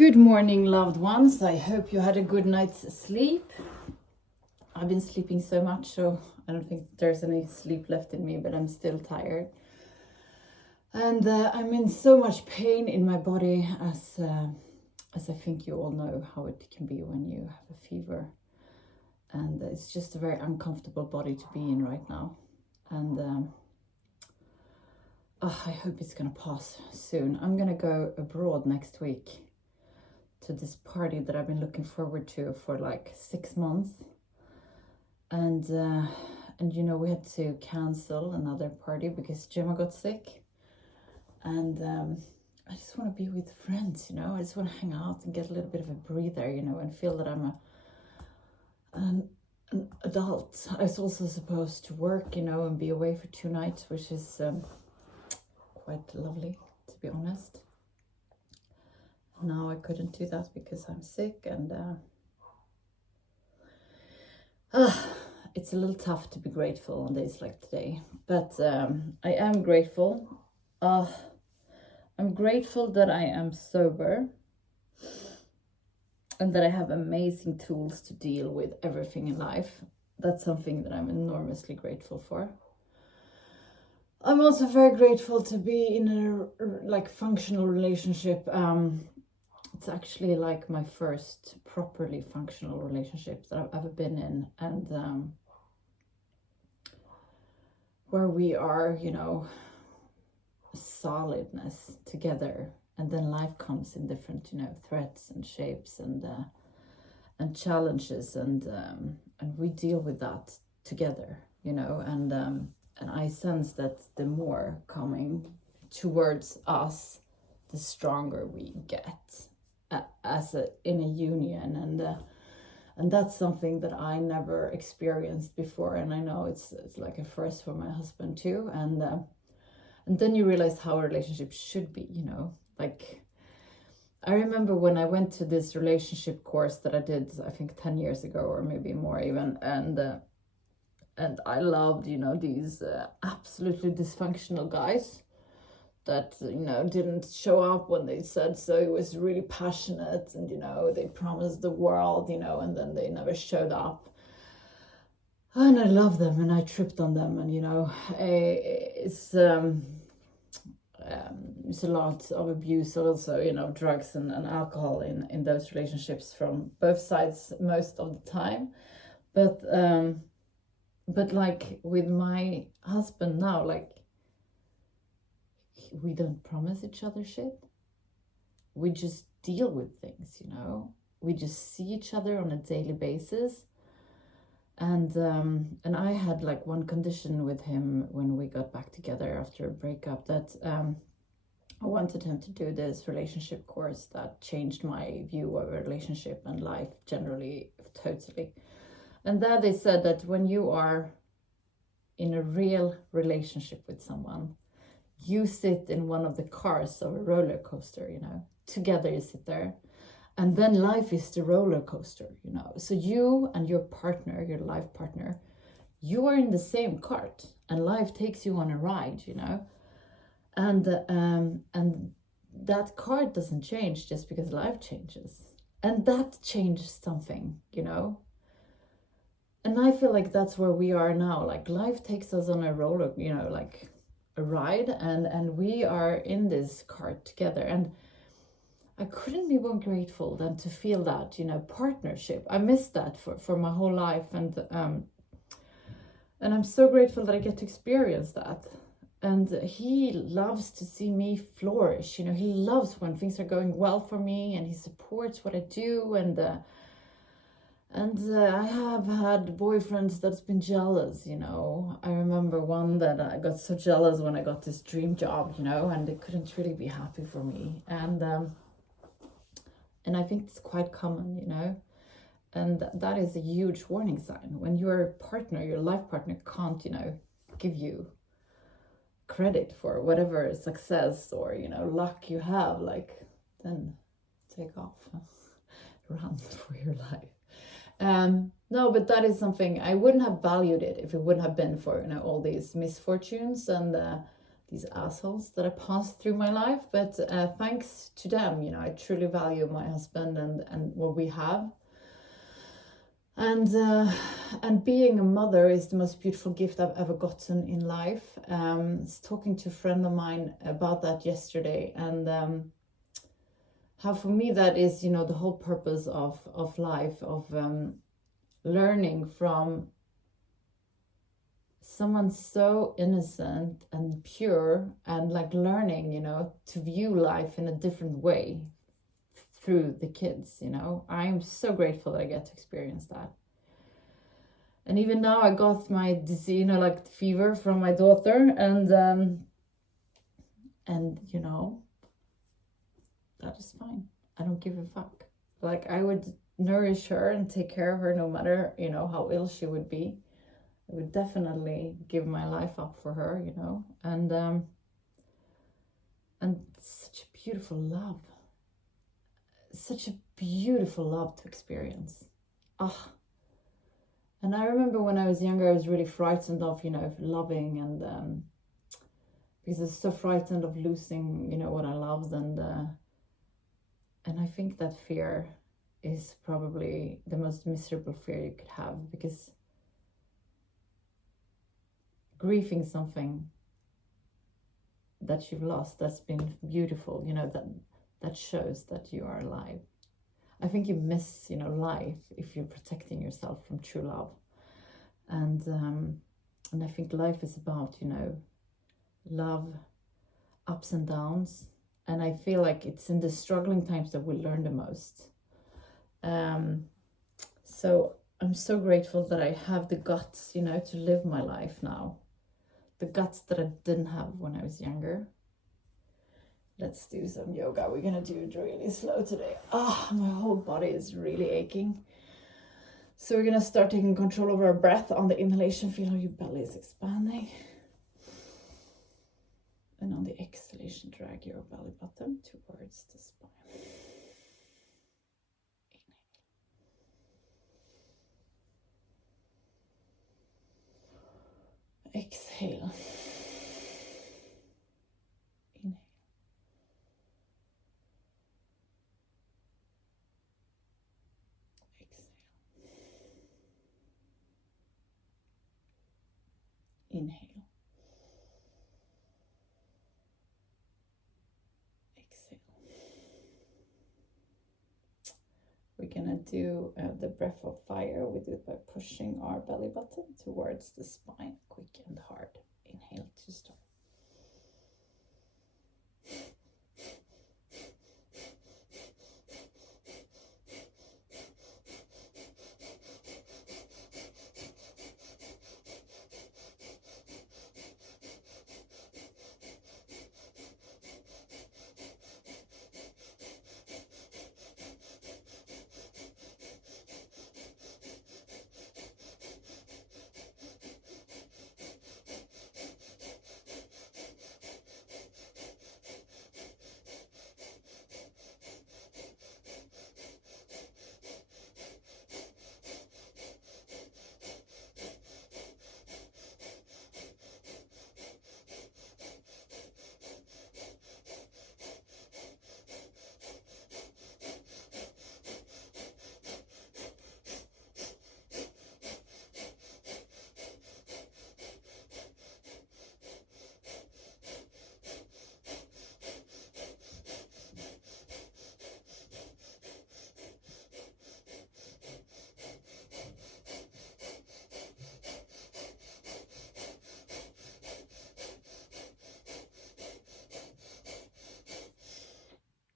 Good morning, loved ones. I hope you had a good night's sleep. I've been sleeping so much, so I don't think there's any sleep left in me, but I'm still tired. And I'm in so much pain in my body, as I think you all know how it can be when you have a fever. And it's just a very uncomfortable body to be in right now. And I hope it's gonna pass soon. I'm gonna go abroad next week to this party that I've been looking forward to for like 6 months. And you know, we had to cancel another party because Gemma got sick. And I just want to be with friends, you know. I just want to hang out and get a little bit of a breather, you know, and feel that I'm an adult. I was also supposed to work, you know, and be away for 2 nights, which is quite lovely, to be honest. Now I couldn't do that because I'm sick, and it's a little tough to be grateful on days like today. But I am grateful. I'm grateful that I am sober and that I have amazing tools to deal with everything in life. That's something that I'm enormously grateful for. I'm also very grateful to be in a functional relationship. It's actually like my first properly functional relationship that I've ever been in, and where we are, you know, solidness together, and then life comes in different, you know, threats and shapes and challenges, and we deal with that together, you know, and I sense that the more coming towards us, the stronger we get in a union, and that's something that I never experienced before, and I know it's like a first for my husband too, and then you realize how a relationship should be, you know. Like, I remember when I went to this relationship course that I did, I think 10 years ago or maybe more even, and I loved, you know, these absolutely dysfunctional guys that, you know, didn't show up when they said so. It was really passionate, and, you know, they promised the world, you know, and then they never showed up. And I love them, and I tripped on them, and, you know, it's a lot of abuse also, you know, drugs and alcohol in those relationships from both sides most of the time. But like with my husband now, like, we don't promise each other shit. We just deal with things, you know. We just see each other on a daily basis. And I had like one condition with him when we got back together after a breakup, that I wanted him to do this relationship course that changed my view of a relationship and life generally, totally. And there they said that when you are in a real relationship with someone, you sit in one of the cars of a roller coaster, you know, together you sit there, and then life is the roller coaster, you know. So you and your partner, your life partner, you are in the same cart, and life takes you on a ride, you know. And that cart doesn't change just because life changes, and that changes something, you know. And I feel like that's where we are now. Like, life takes us on a roller, you know, like a ride, and we are in this cart together. And I couldn't be more grateful than to feel that, you know, partnership. I missed that for my whole life, and I'm so grateful that I get to experience that. And he loves to see me flourish, you know. He loves when things are going well for me, and he supports what I do, and I have had boyfriends that's been jealous, you know. I remember one that I got so jealous when I got this dream job, you know, and they couldn't really be happy for me. And I think it's quite common, you know. And that is a huge warning sign. When your partner, your life partner, can't, you know, give you credit for whatever success or, you know, luck you have, like, then take off. Run for your life. No, but that is something I wouldn't have valued it if it wouldn't have been for, you know, all these misfortunes and these assholes that I pass through my life. But thanks to them, you know, I truly value my husband and what we have. And being a mother is the most beautiful gift I've ever gotten in life. I was talking to a friend of mine about that yesterday, and how for me that is, you know, the whole purpose of life, of learning from someone so innocent and pure, and like learning, you know, to view life in a different way through the kids, you know. I'm so grateful that I get to experience that. And even now I got my disease, you know, like fever from my daughter, and you know, that is fine. I don't give a fuck. Like, I would nourish her and take care of her no matter, you know, how ill she would be. I would definitely give my life up for her, you know. And such a beautiful love. Such a beautiful love to experience. And I remember when I was younger, I was really frightened of, you know, loving, and because I was so frightened of losing, you know, what I loved, and I think that fear is probably the most miserable fear you could have, because grieving something that you've lost that's been beautiful, you know, that shows that you are alive. I think you miss, you know, life if you're protecting yourself from true love. And I think life is about, you know, love, ups and downs. And I feel like it's in the struggling times that we learn the most. So I'm so grateful that I have the guts, you know, to live my life now. The guts that I didn't have when I was younger. Let's do some yoga. We're gonna do it really slow today. My whole body is really aching. So we're gonna start taking control over our breath. On the inhalation, feel how your belly is expanding. And on the exhalation, drag your belly button towards the spine. Exhale. Inhale. Exhale. Inhale. Exhale. We're gonna do the breath of fire. We do it by pushing our belly button towards the spine, quick and hard. Inhale to start.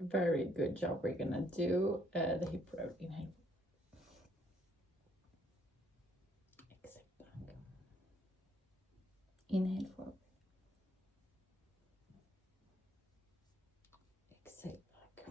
Very good job. We're gonna do the hip roll. Inhale. Exhale back. Inhale forward. Exhale back.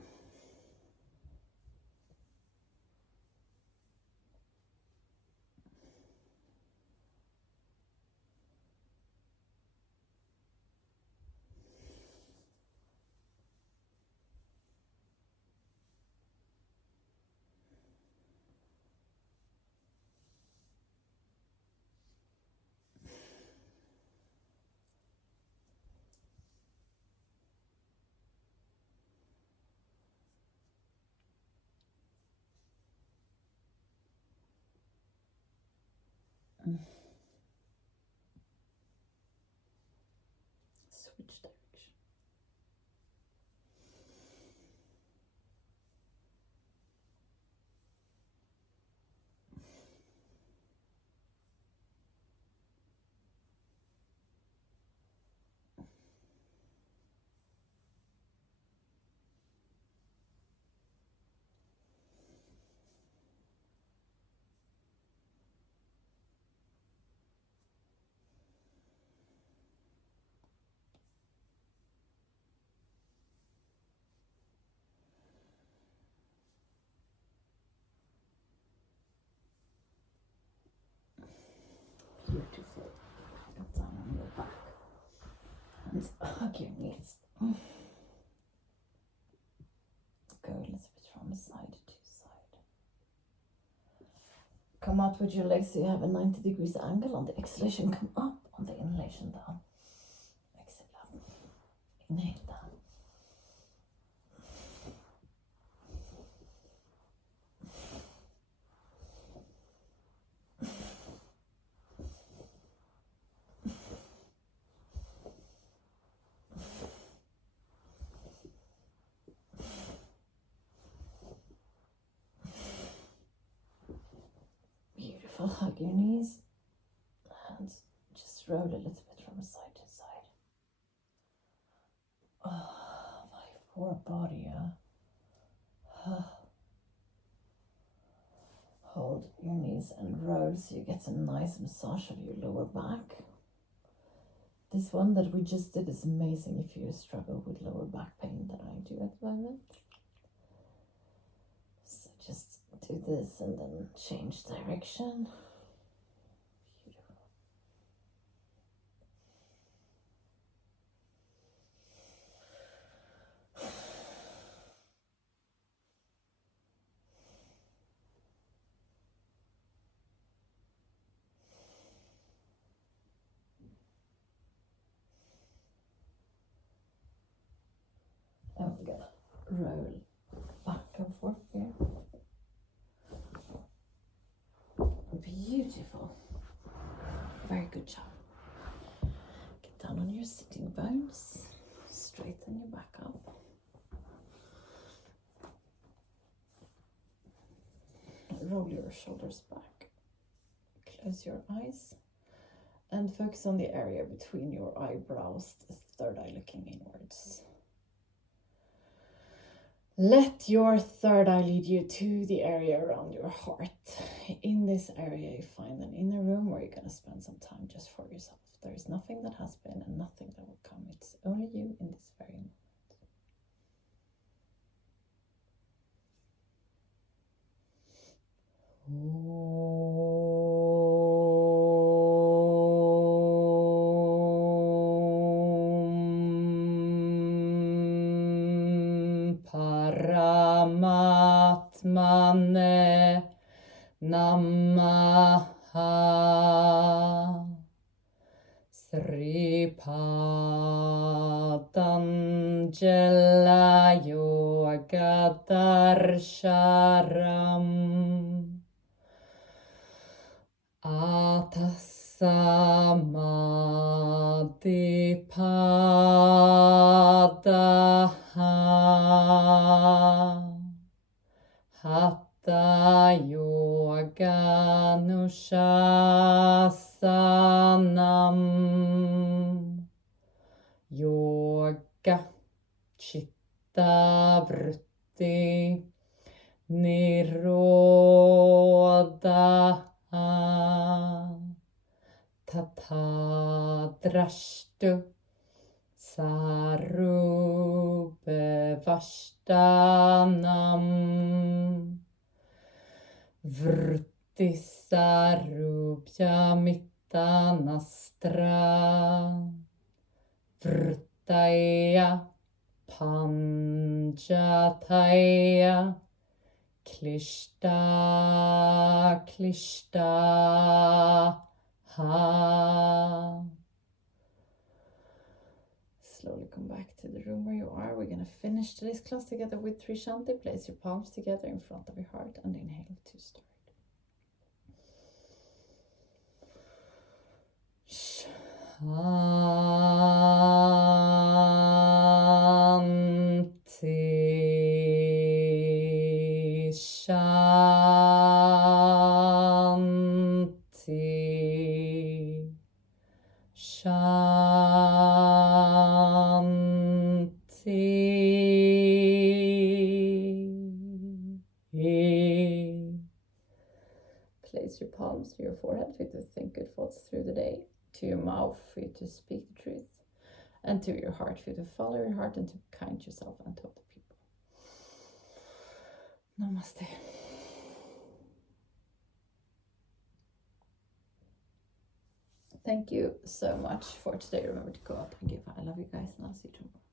Switch direction. Beautiful. Get down on your back and hug your knees. Go a little bit from side to side. Come out with your legs so you have a 90 degrees angle. On the exhalation, come up. On the inhalation, down. Exhale up. Inhale down. Beautiful. Hug your knees and just roll a little bit from side to side. Oh, my poor body. Hold your knees and roll so you get a nice massage of your lower back. This one that we just did is amazing if you struggle with lower back pain that I do at the moment. So just do this and then change direction. Beautiful. And we're gonna roll back and forth here. Beautiful. Very good job. Get down on your sitting bones. Straighten your back up. Roll your shoulders back. Close your eyes. And focus on the area between your eyebrows, the third eye looking inwards. Let your third eye lead you to the area around your heart. In this area, you find an inner room where you're going to spend some time just for yourself. There is nothing that has been and nothing that will come. It's only you in this very moment. Paramatmane Namaha Sripadanjala Yoga Darsharam Atasamadipadaha Hatha Yoganushasanam Yoga Chitta Vritti Nirodha Tata Drashtu Sarube Vashtanam Vritti Sarubhya Mittanastra Vrittaya Panjataya Klishta Klishta Ha. Slowly come back to the room where you are. We're going to finish today's class together with Trishanti. Place your palms together in front of your heart and inhale to start. Shanti, Shanti, Shanti. Place your palms to your forehead for you to think good thoughts through the day, to your mouth for you to speak the truth, and to your heart for you to follow your heart and to be kind to yourself and to other people. Namaste. Thank you so much for today. Remember to go up and give. I love you guys, and I'll see you tomorrow.